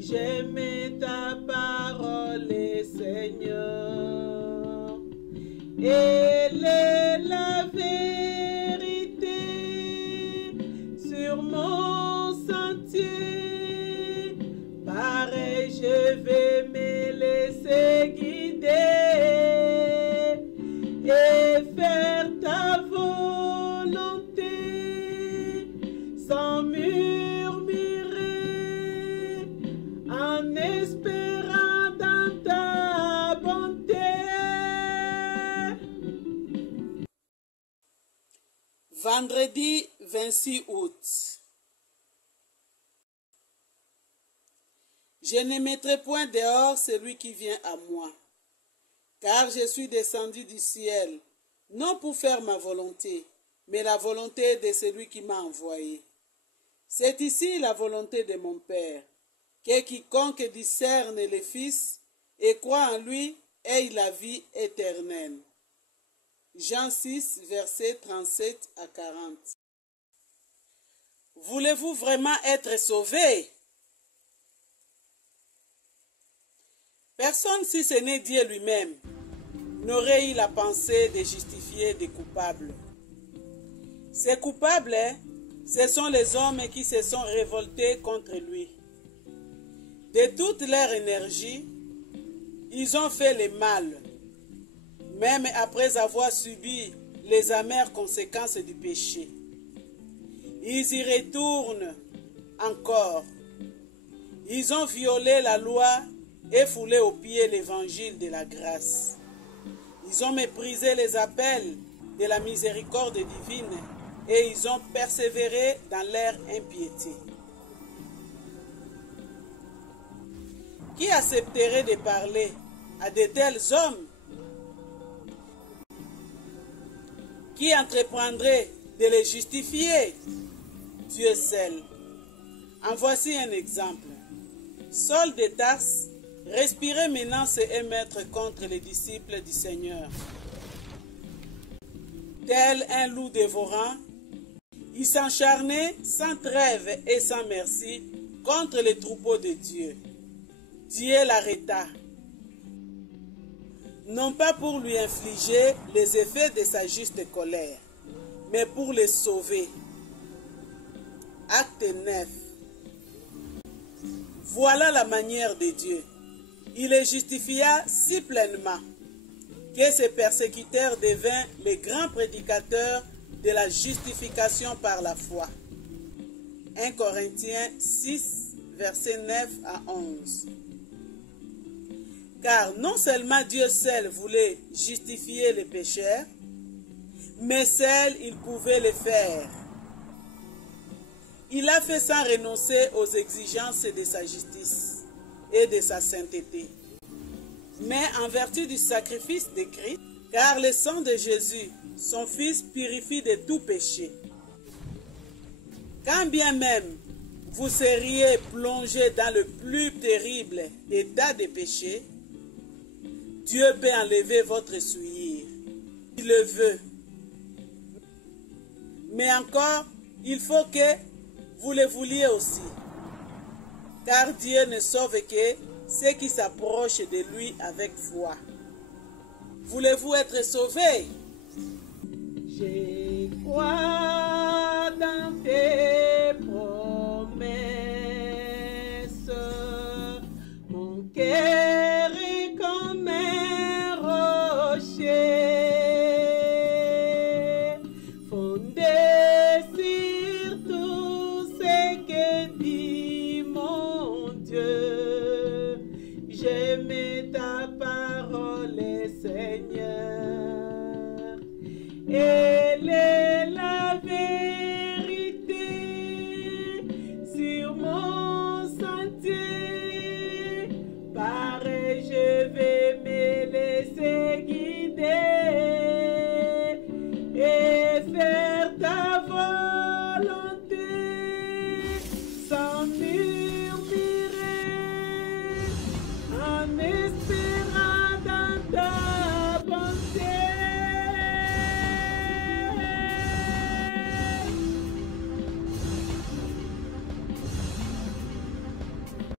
J'aimais ta parole, Seigneur. Elle est la vérité sur mon sentier. Pareil, je vais me laisser guider et faire ta volonté sans murmurer, en espérant dans ta bonté. Vendredi 26 août. Je ne mettrai point dehors celui qui vient à moi, car je suis descendu du ciel, non pour faire ma volonté, mais la volonté de celui qui m'a envoyé. C'est ici la volonté de mon Père, que quiconque discerne le Fils et croit en lui ait la vie éternelle. Jean 6, versets 37 à 40. Voulez-vous vraiment être sauvé? Personne, si ce n'est Dieu lui-même, n'aurait eu la pensée de justifier des coupables. Ces coupables, ce sont les hommes qui se sont révoltés contre lui. De toute leur énergie, ils ont fait le mal, même après avoir subi les amères conséquences du péché. Ils y retournent encore. Ils ont violé la loi et foulé aux pieds l'évangile de la grâce. Ils ont méprisé les appels de la miséricorde divine et ils ont persévéré dans leur impiété. Qui accepterait de parler à de tels hommes? Qui entreprendrait de les justifier? Dieu seul. En voici un exemple. Saul de Tarse respirait menace et mettre contre les disciples du Seigneur. Tel un loup dévorant, il s'encharnait sans trêve et sans merci contre les troupeaux de Dieu. Dieu l'arrêta, non pas pour lui infliger les effets de sa juste colère, mais pour le sauver. Acte 9. Voilà la manière de Dieu. Il les justifia si pleinement que ses persécuteurs devinrent les grands prédicateurs de la justification par la foi. 1 Corinthiens 6, versets 9 à 11. Car non seulement Dieu seul voulait justifier les pécheurs, mais seul il pouvait le faire. Il l'a fait sans renoncer aux exigences de sa justice et de sa sainteté, mais en vertu du sacrifice de Christ, car le sang de Jésus, son Fils, purifie de tout péché. Quand bien même vous seriez plongé dans le plus terrible état de péché, Dieu peut enlever votre souillure. Il le veut. Mais encore, il faut que vous le vouliez aussi. Car Dieu ne sauve que ceux qui s'approchent de lui avec foi. Voulez-vous être sauvés? Je crois dans tes